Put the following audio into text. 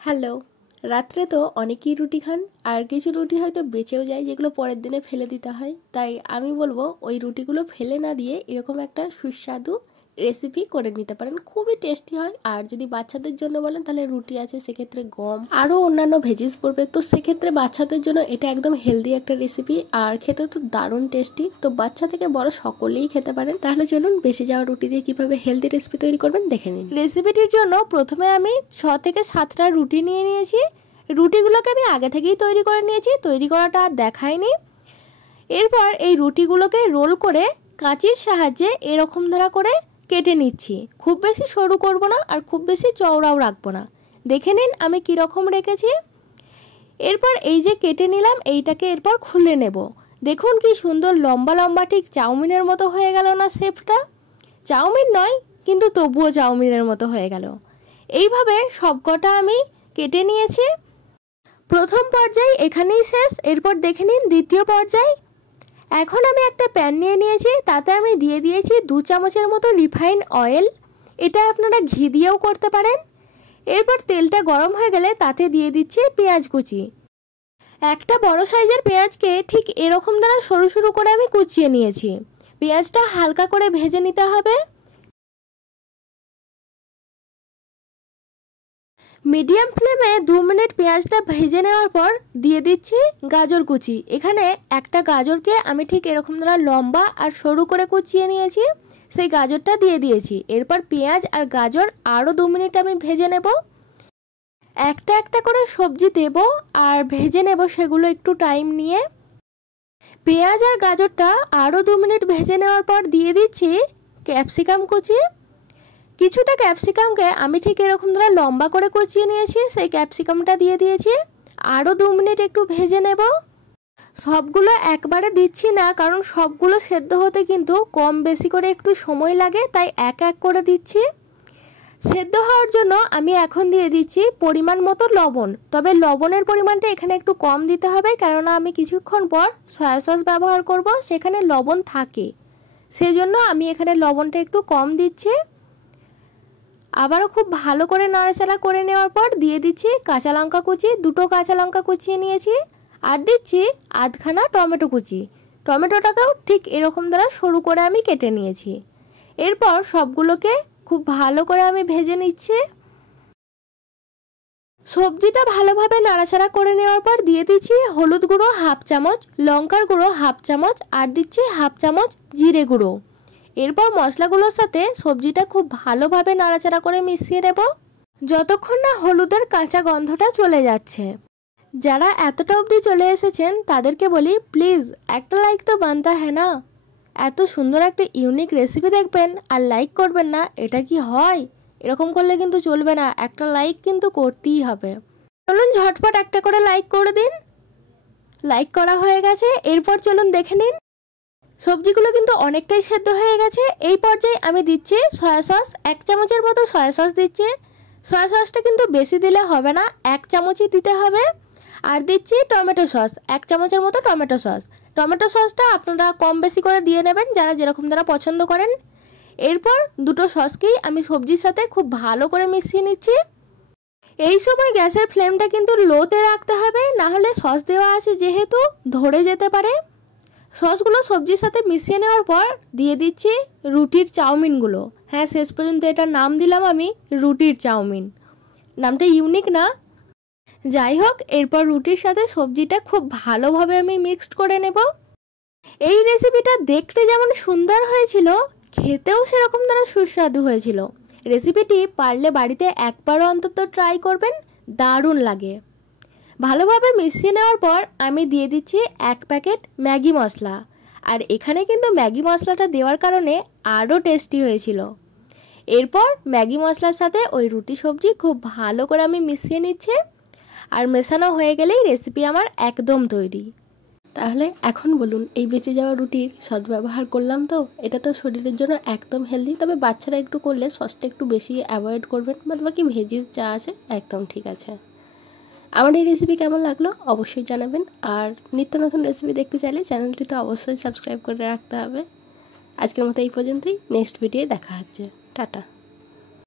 Hello. রাত্রে তো অনেকেই রুটি খান, আর কিছু রুটি হয়তো বেঁচেও যায় যেগুলো পরের দিনে ফেলে দিতে হয়। তাই আমি বলবো ওই রুটিগুলো ফেলে না দিয়ে এরকম একটা সুস্বাদু রেসিপি করে নিতে পারেন, খুবই টেস্টি হয়। আর যদি বাচ্চাদের জন্য বলেন তাহলে রুটি আছে, সেক্ষেত্রে গম আরও অন্যান্য ভেজিস পড়বে, তো সেক্ষেত্রে বাচ্চাদের জন্য এটা একদম হেলদি একটা রেসিপি, আর খেতেও তো দারুণ টেস্টি। তো বাচ্চা থেকে বড় সকলেই খেতে পারেন। তাহলে চলুন বেঁচে যাওয়া রুটি দিয়ে কীভাবে হেলদি রেসিপি তৈরি করবেন দেখে নিন। রেসিপিটির জন্য প্রথমে আমি 6 থেকে 7টা রুটি নিয়ে নিয়েছি। রুটিগুলোকে আমি আগে থেকেই তৈরি করে নিয়েছি, তৈরি করাটা আর দেখাইনি। এরপর এই রুটিগুলোকে রোল করে কাঁচির সাহায্যে এরকম ধরা করে কেটে নিচ্ছি। খুব বেশি সরু করব না, আর খুব বেশি চওড়াও রাখবো না। দেখে নিন আমি কীরকম রেখেছি। এরপর এই যে কেটে নিলাম, এইটাকে এরপর খুলে নেব। দেখুন কি সুন্দর লম্বা লম্বা, ঠিক চাউমিনের মতো হয়ে গেল না শেপটা? চাউমিন নয়, কিন্তু তবুও চাউমিনের মতো হয়ে গেল। এইভাবে সবকটা আমি কেটে নিয়েছি। প্রথম পর্যায় এখানেই শেষ। এরপর দেখে নিন দ্বিতীয় পর্যায়। এখন আমি একটা প্যান নিয়ে নিয়েছি, তাতে আমি দিয়ে দিয়েছি 2 চামচের মতো রিফাইন্ড অয়েল। এটা আপনারা ঘি দিয়েও করতে পারেন। এরপর তেলটা গরম হয়ে গেলে তাতে দিয়ে দিচ্ছি পেঁয়াজ কুচি। একটা বড় সাইজের পেঁয়াজকে ঠিক এরকম দ্বারা সরু সরু করে আমি কুচিয়ে নিয়েছি। পেঁয়াজটা হালকা করে ভেজে নিতে হবে। মিডিয়াম ফ্লেমে 2 মিনিট পেঁয়াজটা ভেজে নেওয়ার পর দিয়ে দিচ্ছি গাজর কুচি। এখানে একটা গাজরকে আমি ঠিক এরকম ধরা লম্বা আর সরু করে কুচিয়ে নিয়েছি, সেই গাজরটা দিয়ে দিয়েছি। এরপর পেঁয়াজ আর গাজর আরও 2 মিনিট আমি ভেজে নেব। একটা একটা করে সবজি দেব আর ভেজে নেব সেগুলো একটু টাইম নিয়ে। পেঁয়াজ আর গাজরটা আরও 2 মিনিট ভেজে নেওয়ার পর দিয়ে দিচ্ছি ক্যাপসিকাম কুচি। কিছুটা ক্যাপসিকামকে আমি ঠিক এরকম ধরা লম্বা করে কুচিয়ে নিয়েছি, সেই ক্যাপসিকামটা দিয়ে দিয়েছি। আরও 2 মিনিট একটু ভেজে নেব। সবগুলো একবারে দিচ্ছি না, কারণ সবগুলো সেদ্ধ হতে কিন্তু কম বেশি করে একটু সময় লাগে, তাই এক এক করে দিচ্ছি। সেদ্ধ হওয়ার জন্য আমি এখন দিয়ে দিচ্ছি পরিমাণ মতো লবণ। তবে লবণের পরিমাণটা এখানে একটু কম দিতে হবে, কেননা আমি কিছুক্ষণ পর সয়া সস ব্যবহার করব, সেখানে লবণ থাকে, সেজন্য আমি এখানে লবণটা একটু কম দিচ্ছি। আবারও খুব ভালো করে নাড়াচাড়া করে নেওয়ার পর দিয়ে দিচ্ছি কাঁচা লঙ্কা কুচি। 2টো কাঁচা লঙ্কা কুচিয়ে নিয়েছি। আর দিচ্ছি আধখানা টমেটো কুচি। টমেটোটাকেও ঠিক এরকম দ্বারা সরু করে আমি কেটে নিয়েছি। এরপর সবগুলোকে খুব ভালো করে আমি ভেজে নিচ্ছি। সবজিটা ভালোভাবে নাড়াচাড়া করে নেওয়ার পর দিয়ে দিচ্ছি হলুদ গুঁড়ো 1/2 চামচ, লঙ্কার গুঁড়ো 1/2 চামচ, আর দিচ্ছি 1/2 চামচ জিরে গুঁড়ো। এরপর মশলাগুলোর সাথে সবজিটা খুব ভালোভাবে নাড়াচাড়া করে মিশিয়ে নেব, যতক্ষণ না হলুদের কাঁচা গন্ধটা চলে যাচ্ছে। যারা এতটা অবধি চলে এসেছেন তাদেরকে বলি, প্লিজ একটা লাইক তো বানতা হ্যাঁ না? এত সুন্দর একটা ইউনিক রেসিপি দেখবেন আর লাইক করবেন না, এটা কি হয়? এরকম করলে কিন্তু চলবে না, একটা লাইক কিন্তু করতেই হবে। চলুন ঝটপট একটা করে লাইক করে দিন। লাইক করা হয়ে গেছে। এরপর চলুন দেখে নিন সবজিগুলো কিন্তু অনেকটাই সেদ্ধ হয়ে গেছে। এই পর্যায়ে আমি দিচ্ছি সয়া সস। 1 চামচের মতো সয়া সস দিচ্ছি। সয়া সসটা কিন্তু বেশি দিলে হবে না, 1 চামচই দিতে হবে। আর দিচ্ছি টমেটো সস, 1 চামচের মতো টমেটো সস। টমেটো সসটা আপনারা কম বেশি করে দিয়ে নেবেন, যারা যেরকম দ্বারা পছন্দ করেন। এরপর 2টো সসকেই আমি সবজির সাথে খুব ভালো করে মিশিয়ে নিচ্ছি। এই সময় গ্যাসের ফ্লেমটা কিন্তু লোতে রাখতে হবে, না হলে সস দেওয়া আছে যেহেতু ধরে যেতে পারে। সসগুলো সবজির সাথে মিশিয়ে নেওয়ার পর দিয়ে দিচ্ছি রুটির চাউমিনগুলো। হ্যাঁ, শেষ পর্যন্ত এটার নাম দিলাম আমি রুটির চাউমিন। নামটা ইউনিক না? যাই হোক, এরপর রুটির সাথে সবজিটা খুব ভালোভাবে আমি মিক্সড করে নেব। এই রেসিপিটা দেখতে যেমন সুন্দর হয়েছিল, খেতেও সেরকম ধরনের সুস্বাদু হয়েছিল। রেসিপিটি পারলে বাড়িতে একবারও অন্তত ট্রাই করবেন, দারুণ লাগে। ভালোভাবে মিশিয়ে নেওয়ার পর আমি দিয়ে দিচ্ছি 1 প্যাকেট ম্যাগি মশলা। আর এখানে কিন্তু ম্যাগি মশলাটা দেওয়ার কারণে আরও টেস্টি হয়েছিল। এরপর ম্যাগি মশলার সাথে ওই রুটি সবজি খুব ভালো করে আমি মিশিয়ে নিচ্ছি। আর মেশানো হয়ে গেলেই রেসিপি আমার একদম তৈরি। তাহলে এখন বলুন, এই বেঁচে যাওয়া রুটির সদ্ব্যবহার করলাম তো? এটা তো শরীরের জন্য একদম হেলদি, তবে বাচ্চারা একটু করলে সসটা একটু বেশি অ্যাভয়েড করবেন, বাকি ভেজিস যা আছে একদম ঠিক আছে। আমার এই রেসিপি কেমন লাগলো অবশ্যই জানাবেন। আর নিত্য নতুন রেসিপি দেখতে চাইলে চ্যানেলটি তো অবশ্যই সাবস্ক্রাইব করে রাখতে হবে। আজকের মতো এই পর্যন্তই, নেক্সট ভিডিওয়ে দেখা হচ্ছে। টাটা।